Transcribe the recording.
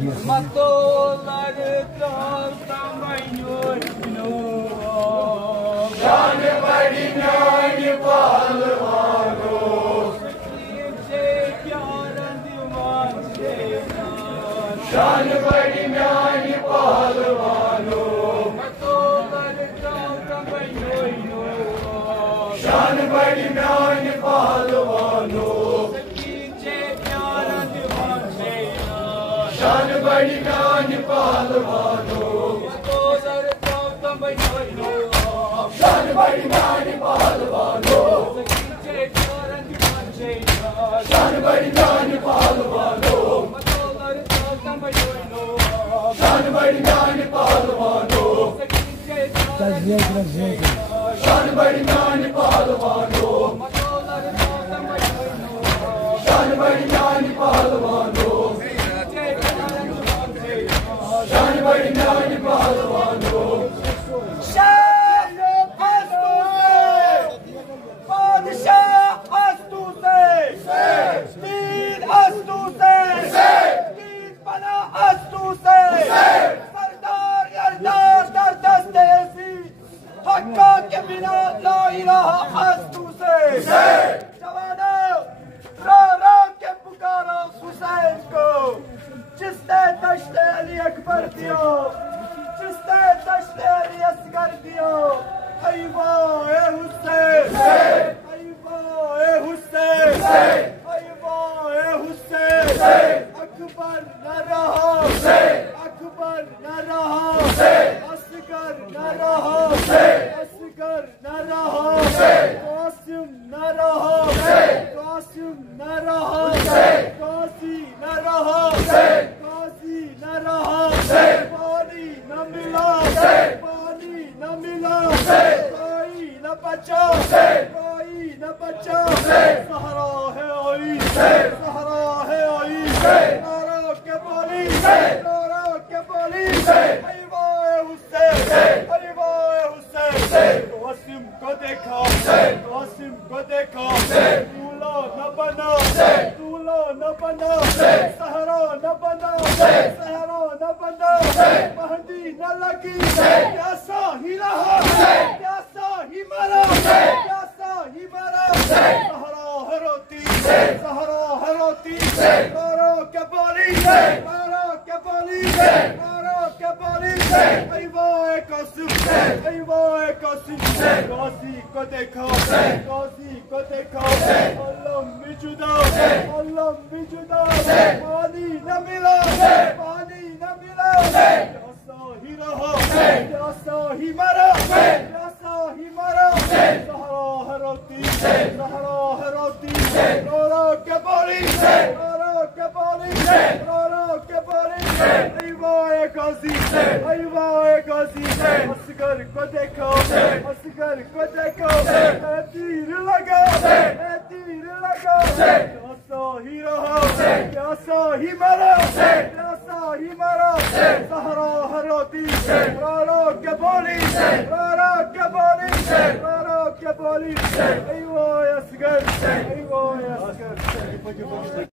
Matoları kalkamayıyor. Can badi nyani palwano. Can badi nyani palwano. Matoları kalkamayıyor. Can badi nyani palwano. Can badi nyani palwano. Matolar kalkamayıyor. Can badi nyani palwano. Can badi nyani palwano. Matolar kalkamayıyor. Can badi nyani palwano. Can badi nyani palwano. Matolar kalkamayıyor. Can badi nyani palwano. Can badi nyani palwano. Hakka ke bina la ilaha astuse. जवानों, रो के पुकारो हुसैन को, जिसने दश्ते अली अकबर दियो, जिसने दश्ते अली असगर दियो। ऐ वाह ए हुसैन, ऐ वाह ए हुसैन, ऐ वाह ए हुसैन। अकबर न रहो, अकबर न रहो, असगर न रहो, असगर न रहो, कासिम न रहो, कासिम न रहो, काजी न रहो, काजी न रहो। पानी न मिला, पानी न मिला, कोई न बचा, कोई न बचा। सहरा है आई, सहरा है आई, नारा के बोली, नारा के बोली। ऐ वाह हुसैन, ऐ वाह हुसैन। कासिम को देखा, कासिम को देखा, दूल्हा न बना, दूल्हा न बना, सहरा न बना, सहरा न बना। मेहंदी न लगी, प्यासा ही रहा, प्यासा ही मरा, प्यासा ही मरा। सहरा है रोती, सहरा है रोती, मारो के बोली, मारो के बोली, मारो के बोली। ऐ वाह कासिम, ऐ वाह कासिम। कासी को देखा, कासी को देखा, अल्लाह भी जुदा, अल्लाह भी जुदा। पानी न मिला, पानी न मिला, प्यासा ही रहा, प्यासा ही मरा, प्यासा ही मरा। सहरा है रोती, सहरा है रोती, रो के बोली, रो के बोली, रो के बोली। ऐ वाह कासी, ऐ वाह कासी। असगर को देखो, असगर को देखो, तीर लगा, तीर लगा। प्यासा ही रहा, प्यासा ही मरा, प्यासा ही मरा। सहरा है रोती, रो के बोली, रो के बोली, रो के बोली। ऐ वाह असगर, ऐ वाह असगर।